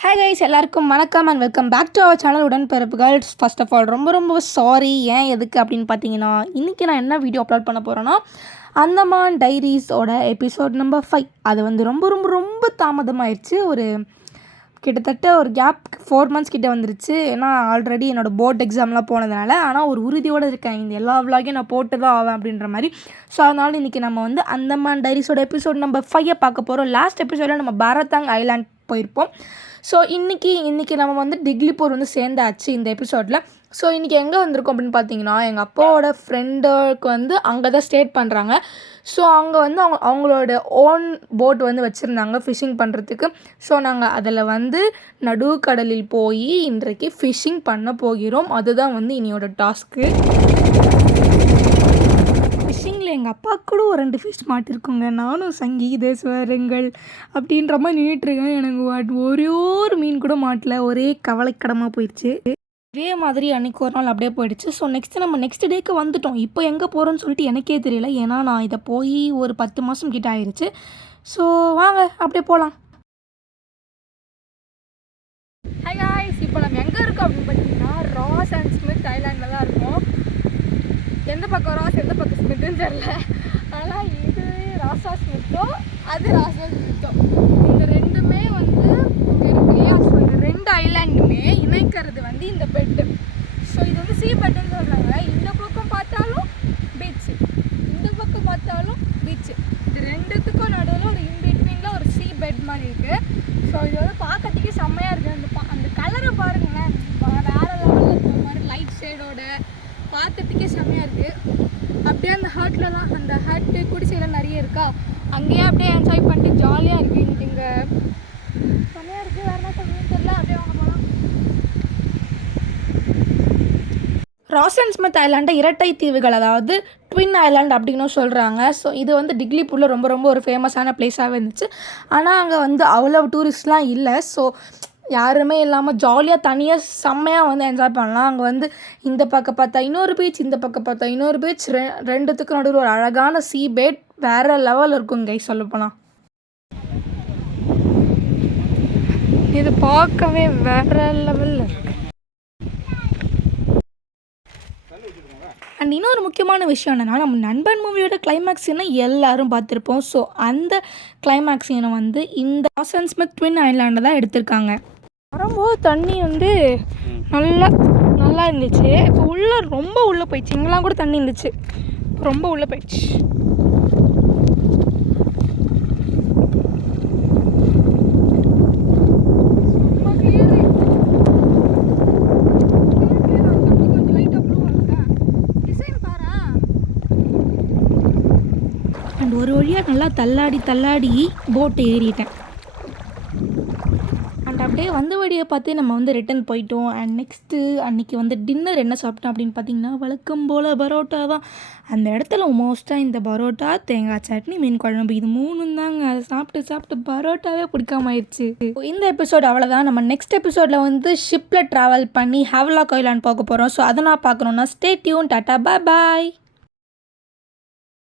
Hi guys, எல்லாருக்கும் வணக்கம் and welcome back to our channel உடன்பிறப்புகள். ஃபர்ஸ்ட் ஆஃப் ஆல் ரொம்ப சாரி. ஏன் எதுக்கு அப்படின்னு பார்த்தீங்கன்னா, இன்றைக்கி நான் என்ன வீடியோ அப்லோட் பண்ண போகிறேன்னா, அந்தமான் டைரிஸோட எபிசோட் நம்பர் 5. அது வந்து ரொம்ப தாமதமாகிடுச்சு. கிட்டத்தட்ட ஒரு கேப் 4 months கிட்டே வந்துருச்சு. ஏன்னா ஆல்ரெடி என்னோடய போர்ட் எக்ஸாம்லாம் போனதுனால. ஆனால் ஒரு உறுதியோடு இருக்கேன், இந்த எல்லா விலாகையும் நான் போட்டு தான் ஆவேன் அப்படின்ற மாதிரி. ஸோ அதனால் இன்றைக்கி நம்ம வந்து அந்தமான் டைரிஸோட எபிசோட் நம்பர் 5 பார்க்க போகிறோம். லாஸ்ட் எபிசோடில் நம்ம பாரத்தாங் ஐலாண்ட் போயிருப்போம். ஸோ இன்றைக்கி நம்ம வந்து டிக்லிபூர் வந்து சேர்ந்தாச்சு இந்த எபிசோடில். ஸோ இன்றைக்கி எங்கே வந்திருக்கோம் அப்படின்னு பார்த்தீங்கன்னா, எங்கள் அப்பாவோட ஃப்ரெண்டுக்கு வந்து அங்கே தான் ஸ்டே பண்ணுறாங்க. ஸோ அங்கே வந்து அவங்களோட ஓன் போட் வந்து வச்சுருந்தாங்க ஃபிஷ்ஷிங் பண்ணுறதுக்கு. ஸோ நாங்கள் அதில் வந்து நடுக்கடலில் போய் இன்றைக்கு ஃபிஷ்ஷிங் பண்ண போகிறோம். அதுதான் வந்து இனியோட டாஸ்க்கு. ஃபிஷ்ஷிங்கில் எங்கள் அப்பா கூட ஒரு 2 ஃபிஷ் மாட்டிருக்குங்க. நானும் சங்கீதேஸ்வரங்கள் அப்படின்ற மாதிரி நின்றுட்டுருக்கேன். எனக்கு ஒரே ஒரு மீன் கூட மாட்டல. ஒரே கவலைக்கிடமாக போயிடுச்சு. இதே மாதிரி அன்றைக்கி ஒரு நாள் அப்படியே போயிடுச்சு. ஸோ நம்ம நெக்ஸ்ட் டேக்கு வந்துட்டோம். இப்போ எங்கே போகிறோன்னு சொல்லிட்டு எனக்கே தெரியல. ஏன்னா நான் இதை போய் ஒரு 10 மாதம் கிட்ட ஆயிடுச்சு. ஸோ வாங்க அப்படியே போகலாம். ஹாய் காய்ஸ், இப்போ நம்ம எங்கே இருக்கோம் அப்படின்னு பார்த்தீங்கன்னா, ராஸ் அண்ட் ஸ்மித் ஐலாண்டில் தான் இருக்கோம். எந்த பக்கம் ராஸ் எந்த பக்கம் ஸ்மித்துன்னு தெரில. ஆனால் இது ராசா ஸ்மித்தோ அது ராசா ஸ்மித்தோ, இந்த ரெண்டுமே வந்து இருக்கு. ஸோ இந்த 2 ஐலாண்டுமே இணைக்கிறது வந்து இந்த பெட்டு. ஸோ இது வந்து சீ பெட்டுன்னு சொல்கிறாங்க. இந்த பக்கம் பார்த்தாலும் பீச்சு, இந்த பக்கம் பார்த்தாலும் பீச்சு. இது ரெண்டுத்துக்கும் நடுவில் ஒரு இன்பிட்வீனில் ஒரு சீ பெட் மாதிரி இருக்குது. ஸோ இது வந்து பார்க்கறதுக்கே செம்மையாக இருக்குது. அந்த கலரை பாருங்களேன், வேறு லெவலில் இருக்கிற மாதிரி லைட் ஷேடோட பார்க்கறதுக்கே செம்மையாக இருக்குது. அப்படியே அந்த ஹர்ட்லலாம் அந்த ஹர்ட்டு குடிசைலாம் நிறைய இருக்கா, அங்கேயே அப்படியே என்ஜாய் பண்ணிட்டு ஜாலியாக இருக்குது. இங்கே செம்மையாக இருக்குது. வேறு என்ன சொல்கிறதுன்னு தெரியல. அப்படியே வாங்க போகலாம். ராஸ் அண்ட் ஸ்மித் ஐலாண்டை இரட்டை தீவுகள், அதாவது ட்வின் ஐலாண்ட் அப்படின்னு சொல்கிறாங்க. ஸோ இது வந்து டிக்லிபூரில் ரொம்ப ஒரு ஃபேமஸான பிளேஸாகவே இருந்துச்சு. ஆனால் அங்கே வந்து அவ்வளோ டூரிஸ்ட்லாம் இல்லை. ஸோ யாருமே இல்லாமல் ஜாலியாக தனியாக செம்மையாக வந்து என்ஜாய் பண்ணலாம். அங்கே வந்து இந்த பக்கம் பார்த்தா இன்னொரு பீச், இந்த பக்கம் பார்த்தா இன்னொரு பீச், ரெண்டுத்துக்கும் நடுவில் ஒரு அழகான சீ பெட் வேறு லெவல் இருக்கும் கை சொல்லப்போனால். இது பார்க்கவே வேறு லெவலில் இருக்குது. அண்ட் இன்னொரு முக்கியமான விஷயம் என்னென்னா, நம்ம நண்பன் மூவியோட கிளைமேக்ஸ் சீனை எல்லோரும் பார்த்துருப்போம். ஸோ அந்த கிளைமேக்ஸ் சீனை வந்து இந்த ராஸ் அண்ட் ஸ்மித் ட்வின் ஐலாண்டில் தான் எடுத்திருக்காங்க. வரும்போது தண்ணி வந்து நல்லா இருந்துச்சு. இப்போ ரொம்ப உள்ளே போயிடுச்சு. இங்கெல்லாம் கூட தண்ணி இருந்துச்சு, ரொம்ப உள்ளே போயிடுச்சு. அண்ட் ஒரு வழியாக நல்லா தள்ளாடி போட்டை ஏறிட்டேன். அண்ட் அப்படியே வந்த வழியை பார்த்து நம்ம வந்து ரிட்டன் போயிட்டோம். அண்ட் நெக்ஸ்ட்டு அன்றைக்கி வந்து டின்னர் என்ன சாப்பிட்டோம் அப்படின்னு பார்த்தீங்கன்னா, வழக்கம் போல் பரோட்டா தான். அந்த இடத்துல மோஸ்ட்டாக இந்த பரோட்டா, தேங்காய் சட்னி, மீன் குழம்பு, இது 3 தாங்க. அதை சாப்பிட்டு பரோட்டாவே பிடிக்காம ஆயிடுச்சு. இந்த எபிசோட் அவ்வளோதான். நம்ம நெக்ஸ்ட் எபிசோடில் வந்து ஷிப்பில் ட்ராவல் பண்ணி ஹேவ்லாக் ஐலாண்ட் போக போகிறோம். ஸோ அதை நான் பார்க்கணுன்னா ஸ்டே டியூன். டாட்டா, பாய்.